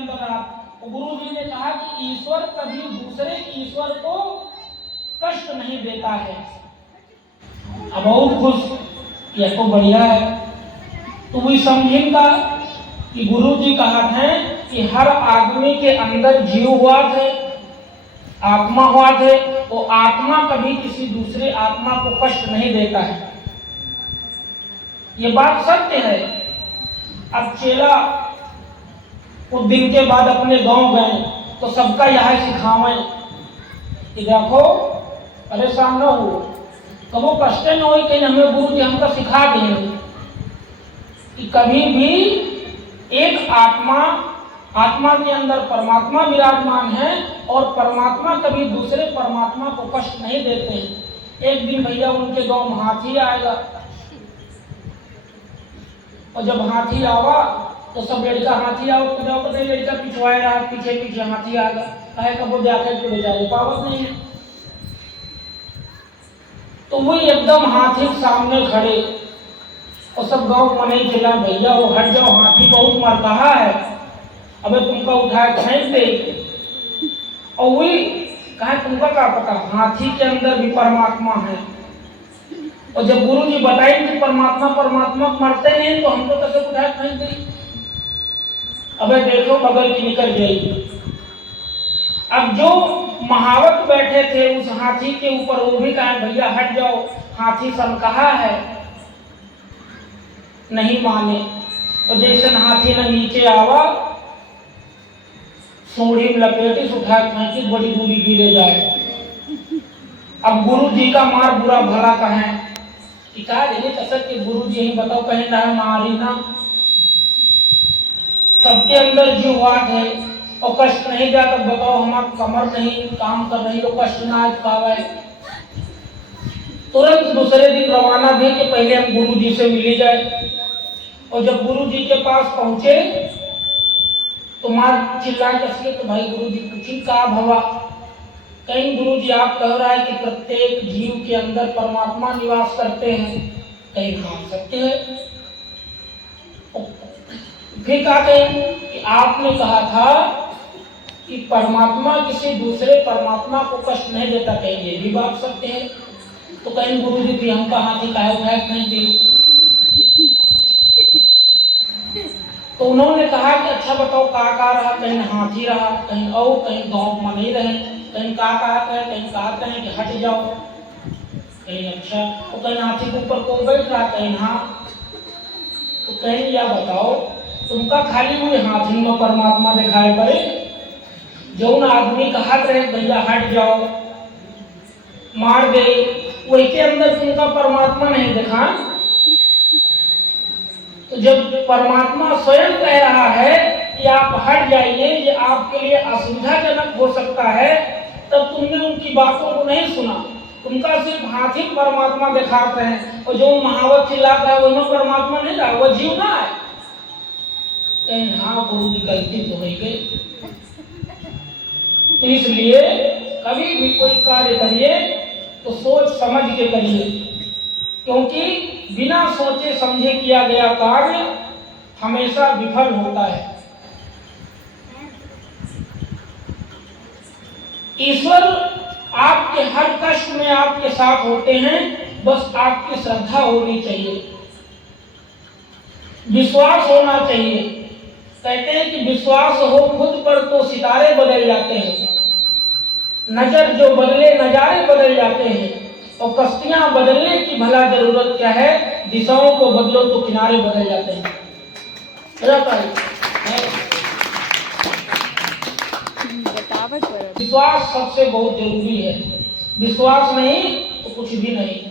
गुरु जी ने कहा कि ईश्वर कभी दूसरे ईश्वर को कष्ट नहीं देता है। अब बहुत खुश, यह तो बढ़िया है। तो वही समझेगा कि गुरु जी कहा है कि हर आदमी के अंदर जीव हुआ थे, आत्मा हुआ थे, वो आत्मा कभी किसी दूसरे आत्मा को कष्ट नहीं देता है। ये बात सत्य है। अब चेला कुछ दिन के बाद अपने गांव गए तो सबका यह सिखावे कि देखो परेशान न हो, कबो कष्ट न हो, कहीं हमें गुरु जी हमको सिखा दें कि कभी भी एक आत्मा के अंदर परमात्मा विराजमान है और परमात्मा कभी दूसरे परमात्मा को कष्ट नहीं देते हैं। एक दिन भैया उनके गांव में हाथी आएगा और जब हाथी आवा तो सब लड़का हाथी आओ तो जाओ, पता लड़का पिछवाए रहा, पीछे पीछे हाथी आ गया, कहे कबो जाकर के बेचारे पावत नहीं है। तो वो एकदम हाथी सामने खड़े और सब गांव मने चिल्ला, भैया वो हट जाओ, हाथी बहुत मर कहा है, अबे तुमको उठाए फेंक दे। और वही कहा तुमको क्या पता हाथी के अंदर भी परमात्मा है। और जब गुरु जी बताए कि परमात्मा मरते नहीं तो हमको कैसे उठाए फेंक दे। अबे देखो बगल की निकल गई। अब जो महावत बैठे थे उस हाथी के ऊपर वो भी कहा भैया हट जाओ, हाथी सन कहा है, नहीं माने। और जैसे हाथी ने नीचे आवा, सूढ़ी में लपेटी उठा फेंकी, बड़ी दूरी गिरे जाए। अब गुरु जी का मार बुरा भला कहे कि कहा देने कसर के गुरु जी ही बताओ कहीं ना मारी ना, सबके अंदर जीवात है और कष्ट नहीं जाता। बताओ हमारा कमर नहीं काम कर रही तो कष्ट ना पावे। तुरंत दूसरे दिन रवाना भी कि पहले हम गुरु जी से मिले जाए। और जब गुरु जी के पास पहुंचे तो मार चिल्लाए कसके तो भाई गुरु जी पूछी का भवा। कहीं गुरु जी आप कह रहा है कि प्रत्येक जीव के अंदर परमात्मा निवास करते हैं, कहीं हाँ सत्य है। फिर कहा कि आपने कहा था कि परमात्मा किसी दूसरे परमात्मा को कष्ट नहीं देता, कहीं ये भी बात सत्य है। तो कहीं गुरु जी भी हम कहा थे काहे उठाए नहीं दी। तो उन्होंने कहा कि अच्छा बताओ का रहा, कहीं हाथी रहा, कहीं और कहीं गांव में नहीं रहे, कहीं का कहीं कहते हैं कि हट जाओ, कहीं अच्छा तो कहीं हाथी के ऊपर कोई बैठ रहा, कहीं हाँ। तो कहीं या बताओ तुमका खाली हुए हाथी में परमात्मा दिखाई पड़े, जो उन आदमी का हाथ रहे भैया हट जाओ मार दे, वही के अंदर तुमका परमात्मा नहीं दिखा। तो जब परमात्मा स्वयं कह रहा है कि आप हट जाइए, ये आपके लिए असुविधाजनक हो सकता है, तब तुमने उनकी बातों को नहीं सुना। तुमका सिर्फ हाथी परमात्मा दिखाते हैं और जो महावत चिल्लाता है वही परमात्मा नहीं रहा, वो जीव ना है। कहीं हाँ गुरु की गलती तो नहीं गई। तो इसलिए कभी भी कोई कार्य करिए तो सोच समझ के करिए, क्योंकि बिना सोचे समझे किया गया कार्य हमेशा विफल होता है। ईश्वर आपके हर कष्ट में आपके साथ होते हैं, बस आपकी श्रद्धा होनी चाहिए, विश्वास होना चाहिए। कहते हैं कि विश्वास हो खुद पर तो सितारे बदल जाते हैं, नजर जो बदले नजारे बदल जाते हैं, और कश्तियां बदलने की भला जरूरत क्या है, दिशाओं को बदलो तो किनारे बदल जाते हैं। विश्वास सबसे बहुत जरूरी है, विश्वास नहीं तो कुछ भी नहीं।